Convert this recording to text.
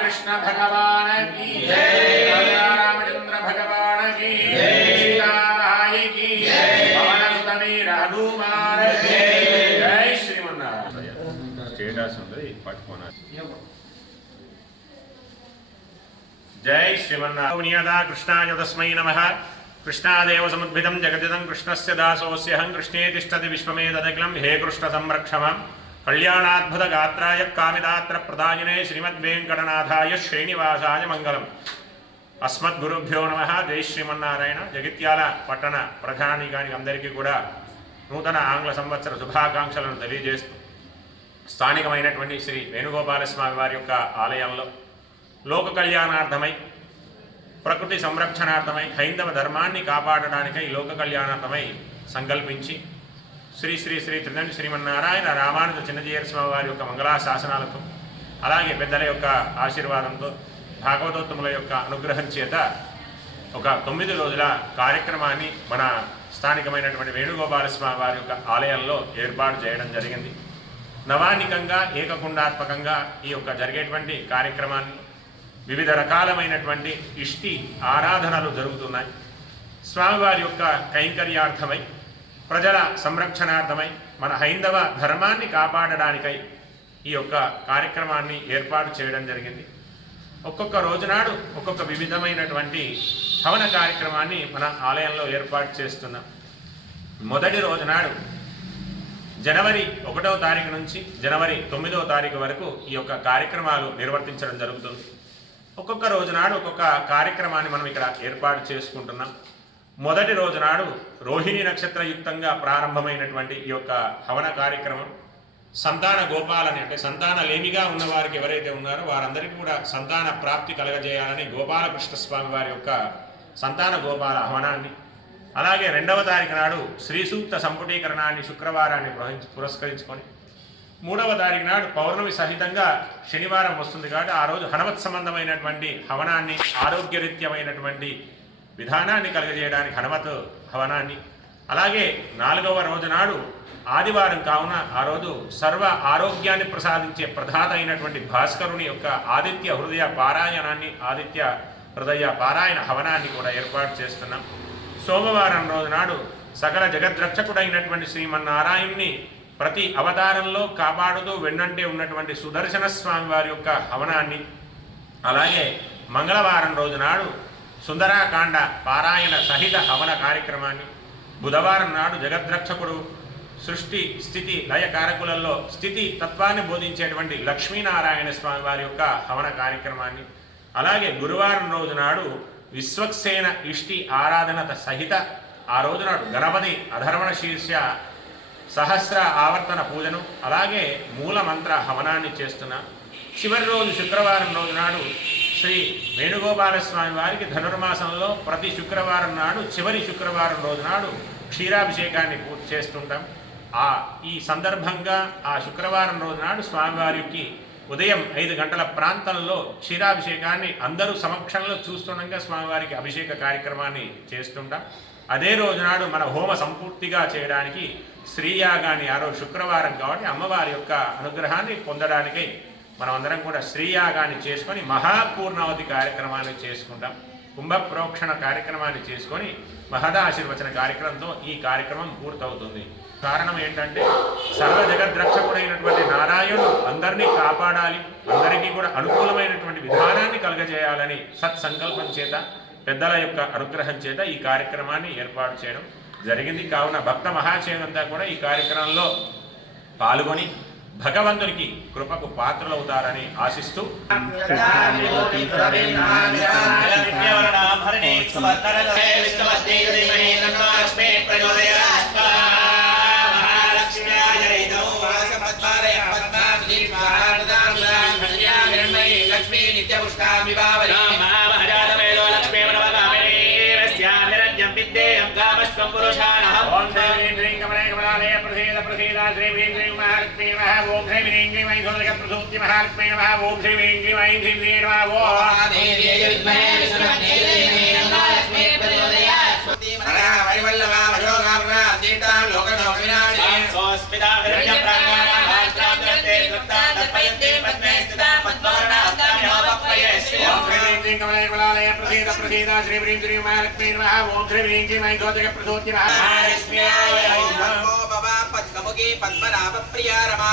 कृष्ण भगवान की जय, रामचंद्र भगवान की जय, सीतामाई की जय, पवन सुत वीर हनुमान की जय। श्रीमन्नारायण स्टेटस ఉంది పట్టుకోనా जय श्रीमन्नारायण कृष्णाय तस्मै नमः। कृष्णादेव समुद्भिदं जगदिदं कृष्णस्य दासोऽस्यहं कृष्णे तिष्ठति विश्वमेतदखिलं हे कृष्ण संरक्ष मां। कल्याणाद्भुत गात्राय कामिदात्र प्रदायिने श्रीमद्वेंकटनाथाय श्रीनिवासाय मंगलम। अस्मद्गुरुभ्यो नमः। जय श्रीमन्नारायण। जगित्याल पట్టణ ప్రజానీకానికి అందరికీ కూడా నూతన ఆంగ్ల సంవత్సర శుభాకాంక్షలను తెలియజేస్తూ స్థానికమైనటువంటి శ్రీ వేణుగోపాల స్వామి వారి యొక్క ఆలయంలో లోక కళ్యాణార్థమై ప్రకృతి సంరక్షణార్థమై హైందవ ధర్మాన్ని కాపాడడానికై లోక కళ్యాణార్థమై సంకల్పించి శ్రీ శ్రీ శ్రీ త్రిదండి శ్రీమన్నారాయణ రామానుజ చిన్నజీయర్ స్వామి వారి యొక్క మంగళాశాసనాలతో అలాగే పెద్దల యొక్క ఆశీర్వాదంతో భాగవతోత్తముల యొక్క అనుగ్రహం చేత ఒక 9 రోజుల కార్యక్రమాన్ని మన స్థానికమైనటువంటి వేణుగోపాల స్వామి వారి యొక్క ఆలయంలో ఏర్పాటు చేయడం జరిగింది. నవానికంగా ఏకకుండాత్మకంగా ఈ యొక్క జరిగేటువంటి కార్యక్రమాన్ని వివిధ రకాలమైనటువంటి ఇష్టి ఆరాధనలు జరుగుతున్నాయి. స్వామివారి యొక్క కైంకర్యార్థమై ప్రజల సంరక్షణార్థమై మన హైందవ ధర్మాన్ని కాపాడడానికై ఈ యొక్క కార్యక్రమాన్ని ఏర్పాటు చేయడం జరిగింది. ఒక్కొక్క రోజునాడు ఒక్కొక్క వివిధమైనటువంటి హవన కార్యక్రమాన్ని మన ఆలయంలో ఏర్పాటు చేస్తున్నాం. మొదటి రోజునాడు జనవరి 1వ తారీఖు నుంచి జనవరి 9వ తారీఖు వరకు ఈ యొక్క కార్యక్రమాలు నిర్వర్తించడం జరుగుతుంది. ఒక్కొక్క రోజునాడు ఒక్కొక్క కార్యక్రమాన్ని మనం ఇక్కడ ఏర్పాటు చేసుకుంటున్నాం. మొదటి రోజునాడు రోహిణి నక్షత్రయుక్తంగా ప్రారంభమైనటువంటి ఈ యొక్క హవన కార్యక్రమం సంతాన గోపాలని అంటే సంతానలేమిగా ఉన్నవారికి ఎవరైతే ఉన్నారో వారందరికీ కూడా సంతాన ప్రాప్తి కలగజేయాలని గోపాలకృష్ణ స్వామి వారి యొక్క సంతాన గోపాల హవనాన్ని, అలాగే 2వ తారీఖు నాడు శ్రీ సూక్త సంపుటీకరణాన్ని శుక్రవారాన్ని పురస్కరించుకొని 3వ తారీఖు నాడు పౌర్ణమి సహితంగా శనివారం వస్తుంది కాబట్టి ఆ రోజు హనుమత్ సంబంధమైనటువంటి హవనాన్ని ఆరోగ్యరీత్యమైనటువంటి విధానాన్ని కలగజేయడానికి హనుమత్ హవనాన్ని, అలాగే 4వ రోజు నాడు ఆదివారం కావున ఆ రోజు సర్వ ఆరోగ్యాన్ని ప్రసాదించే ప్రధాత అయినటువంటి భాస్కరుని యొక్క ఆదిత్య హృదయ పారాయణాన్ని ఆదిత్య హృదయ పారాయణ హవనాన్ని కూడా ఏర్పాటు చేస్తున్నాం. సోమవారం రోజు నాడు సకల జగద్రక్షకుడైనటువంటి శ్రీమన్నారాయణుని ప్రతి అవతారంలో కాపాడుతూ వెన్నంటే ఉన్నటువంటి సుదర్శన స్వామి వారి యొక్క హవనాన్ని, అలాగే మంగళవారం రోజు నాడు సుందరాకాండ పారాయణ సహిత హవన కార్యక్రమాన్ని, బుధవారం నాడు జగద్రక్షకుడు సృష్టి స్థితి లయ కారకులలో స్థితి తత్వాన్ని బోధించేటువంటి లక్ష్మీనారాయణ స్వామి వారి యొక్క హవన కార్యక్రమాన్ని, అలాగే గురువారం రోజు నాడు విశ్వక్సేన ఇష్టి ఆరాధన సహిత ఆ రోజు నాడు గణపతి అధర్వణ శీర్ష సహస్ర ఆవర్తన పూజను అలాగే మూల మంత్ర హవనాన్ని చేస్తున్నాం. చివరి రోజు శుక్రవారం రోజు నాడు శ్రీ వేణుగోపాల స్వామి వారికి ధనుర్మాసంలో ప్రతి శుక్రవారం నాడు చివరి శుక్రవారం రోజు నాడు క్షీరాభిషేకాన్ని పూర్తి చేస్తుంటాం. ఈ సందర్భంగా ఆ శుక్రవారం రోజు నాడు స్వామివారికి ఉదయం 5 గంటల ప్రాంతంలో క్షీరాభిషేకాన్ని అందరూ సమక్షంలో చూస్తుండగా స్వామివారికి అభిషేక కార్యక్రమాన్ని చేస్తుంటాం. అదే రోజునాడు మన హోమ సంపూర్తిగా చేయడానికి శ్రీయాగాన్ని ఆ రోజు శుక్రవారం కాబట్టి అమ్మవారి యొక్క అనుగ్రహాన్ని పొందడానికై మనమందరం కూడా శ్రీయాగాన్ని చేసుకొని మహాపూర్ణావతి కార్యక్రమాన్ని చేసుకుంటాం. కుంభప్రోక్షణ కార్యక్రమాన్ని చేసుకొని మహదాశీర్వచన కార్యక్రమంతో ఈ కార్యక్రమం పూర్తవుతుంది. కారణం ఏంటంటే సర్వ జగద్రక్షకుడైనటువంటి నారాయణుడు అందరినీ కాపాడాలి, అందరికీ కూడా అనుకూలమైనటువంటి విధానాన్ని కలగజేయాలని సత్సంకల్పం చేత పెద్దల యొక్క అనుగ్రహం చేత ఈ కార్యక్రమాన్ని ఏర్పాటు చేయడం జరిగింది. కావున భక్త మహాశయులంతా కూడా ఈ కార్యక్రమంలో పాల్గొని భగవంతునికి కృపకు పాత్రలవుతారని ఆశిస్తూ లక్ష్మీ నిత్య పుష్టామి భావయే ఓం శ్రీం శ్రీం కమలే కమలాలయ ప్రసీద ప్రసీద శ్రీం హ్రీం శ్రీం మహాలక్ష్మీ నమః ఓం శ్రీం హ్రీం క్లీం ఐం సోదకప్రసూతి మహాలక్ష్మీ నమః ఓం శ్రీం హ్రీం క్లీం ఐం శ్రీం శ్రీ నమః ఓం కమలే కమలాలయ ప్రసీద ప్రసీద శ్రీం హ్రీం శ్రీం మహాలక్ష్మీ నమః ఓం శ్రీం హ్రీం క్లీం ఐం సోదకప్రసూతి మహాలక్ష్మ్యాయ పద్మముఖి పద్మనాభ ప్రియా రమా